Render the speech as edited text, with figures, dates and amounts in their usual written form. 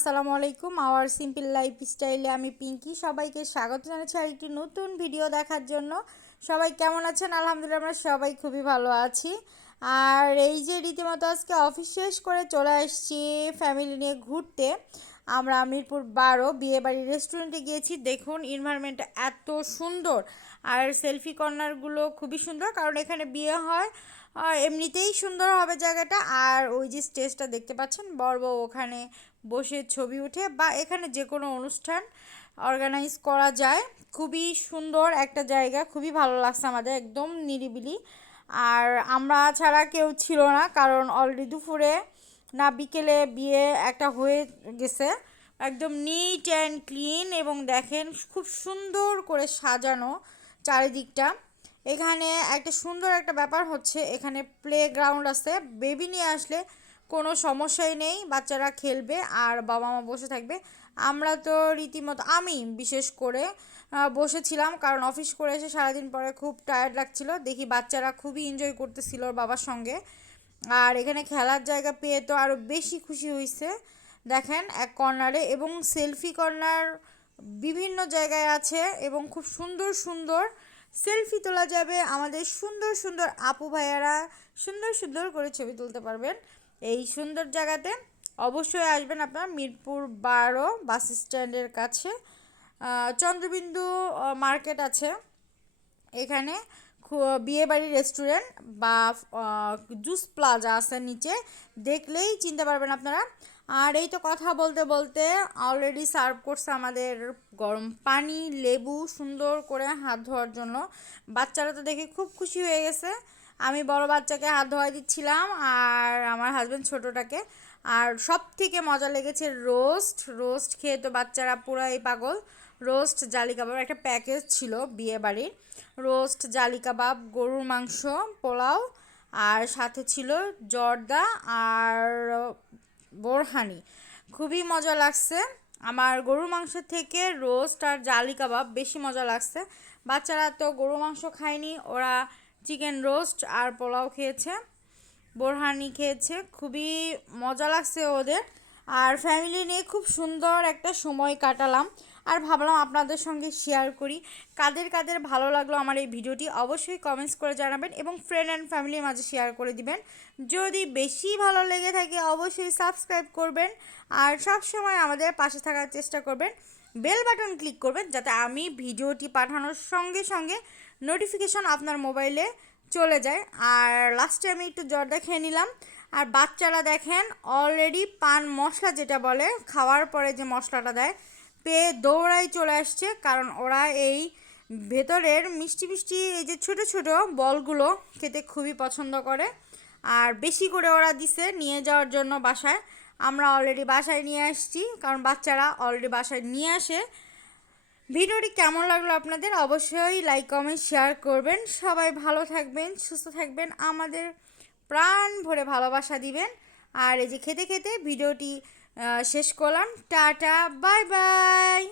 আসসালামু আলাইকুম। Hour simple লাইফস্টাইলে আমি পিঙ্কি সবাইকে স্বাগত জানাচ্ছি আর একটি নতুন ভিডিও দেখার জন্য। সবাই কেমন আছেন? আলহামদুলিল্লাহ আমরা সবাই খুবই ভালো আছি। আর এই যে রীতিমতো আজকে অফিস শেষ করে চলে আসছি ফ্যামিলি নিয়ে ঘুরতে। আমরা মিরপুর 12 বিয়েবাড়ি রেস্টুরেন্টে গিয়েছি। দেখুন এনভায়রনমেন্টটা এত সুন্দর আর সেলফি কর্নারগুলো খুবই সুন্দর, কারণ এখানে বিয়ে হয়। এমনিতেই সুন্দর হবে জায়গাটা। আর ওই যে স্টেজটা দেখতে পাচ্ছেন, বর বউ ওখানে বসে ছবি উঠে বা এখানে যে কোনো অনুষ্ঠান অর্গানাইজ করা যায়। খুবই সুন্দর একটা জায়গা, খুবই ভালো লাগছে আমাদের, একদম নিরিবিলি। আর আমরা ছাড়া কেউ ছিল না, কারণ অলরেডি দুপুরে না বিকেলে বিয়ে একটা হয়ে গেছে। একদম নিট অ্যান্ড ক্লিন, এবং দেখেন খুব সুন্দর করে সাজানো চারিদিকটা। এখানে একটা সুন্দর একটা ব্যাপার হচ্ছে, এখানে প্লে গ্রাউন্ড আছে। বেবি নিয়ে আসলে কোনো সমস্যাই নেই, বাচ্চারা খেলবে আর বাবা মা বসে থাকবে। আমরা তো রীতিমতো, আমি বিশেষ করে বসেছিলাম, কারণ অফিস করে এসে সারাদিন পরে খুব টায়ার্ড লাগছিল। দেখি বাচ্চারা খুবই এনজয় করতেছিল ওর বাবার সঙ্গে। আর এখানে খেলার জায়গা পেয়ে তো আরও বেশি খুশি হয়েছে। দেখেন এক কর্নারে, এবং সেলফি কর্নার বিভিন্ন জায়গায় আছে, এবং খুব সুন্দর সুন্দর সেলফি তোলা যাবে। আমাদের সুন্দর সুন্দর আপু ভাইয়ারা সুন্দর সুন্দর করে ছবি তুলতে পারবেন এই সুন্দর জায়গাতে। অবশ্যই আসবেন আপনার মিরপুর 12 বাস স্ট্যান্ডের কাছে চন্দ্রবিন্দু মার্কেট আছে এখানে। বিয়েবাড়ি রেস্টুরেন্ট বা জুস প্লাজা আছে নিচে, দেখলেই চিনতে পারবেন আপনারা। আর এই তো কথা বলতে বলতে অলরেডি সার্ভ করছে আমাদের গরম পানি, লেবু, সুন্দর করে হাত ধোয়ার জন্য। বাচ্চারা তো দেখে খুব খুশি হয়ে গেছে। আমি বড় বাচ্চাকে হাত ধোয়াই দিচ্ছিলাম আর আমার হাজব্যান্ড ছোটোটাকে। আর সব থেকে মজা লেগেছে রোস্ট। রোস্ট খেয়ে তো বাচ্চারা পুরাই পাগল। রোস্ট, জালি কাবাব একটা প্যাকেজ ছিল বিয়ে বাড়ির। রোস্ট, জালি কাবাব, গরুর মাংস, পোলাও, আর সাথে ছিল জর্দা আর বোরহানি। খুবই মজা লাগছে। আমার গরুর মাংস থেকে রোস্ট আর জালি কাবাব বেশি মজা লাগছে। বাচ্চারা তো গরুর মাংস খায়নি, ওরা চিকেন রোস্ট আর পোলাও খেয়েছে, বোরহানি খেয়েছে। খুবই মজা লাগছে ওদের। আর ফ্যামিলি নিয়ে খুব সুন্দর একটা সময় কাটালাম। আর ভাবলাম আপনাদের সঙ্গে শেয়ার করি। কাদের কাদের ভালো লাগলো আমার এই ভিডিওটি অবশ্যই কমেন্টস করে জানাবেন, এবং ফ্রেন্ড অ্যান্ড ফ্যামিলির মাঝে শেয়ার করে দিবেন। যদি বেশি ভালো লেগে থাকে অবশ্যই সাবস্ক্রাইব করবেন, আর সব সময় আমাদের পাশে থাকার চেষ্টা করবেন। বেল বাটন ক্লিক করবেন যাতে আমি ভিডিওটি পাঠানোর সঙ্গে সঙ্গে নোটিফিকেশন আপনার মোবাইলে চলে যায়। আর লাস্টে আমি একটু জর্দা খেয়ে নিলাম। আর বাচ্চারা দেখেন অলরেডি পান মশলা, যেটা বলে খাওয়ার পরে যে মশলাটা দেয়, পেয়ে দৌড়াই চলে আসছে, কারণ ওরা এই ভেতরের মিষ্টি মিষ্টি এই যে ছোট ছোট বলগুলো খেতে খুবই পছন্দ করে। আর বেশি করে ওরা দিছে নিয়ে যাওয়ার জন্য বাসায়। আমরা অলরেডি বাসায় নিয়ে আসছি, কারণ বাচ্চারা অলরেডি বাসায় নিয়ে আসে। ভিডিওটি কেমন লাগলো আপনাদের অবশ্যই লাইক কমেন্ট শেয়ার করবেন। সবাই ভালো থাকবেন, সুস্থ থাকবেন, আমাদের প্রাণ ভরে ভালোবাসা দিবেন। আর এই যে খেতে খেতে ভিডিওটি শেষ করলাম। Tata, bye bye.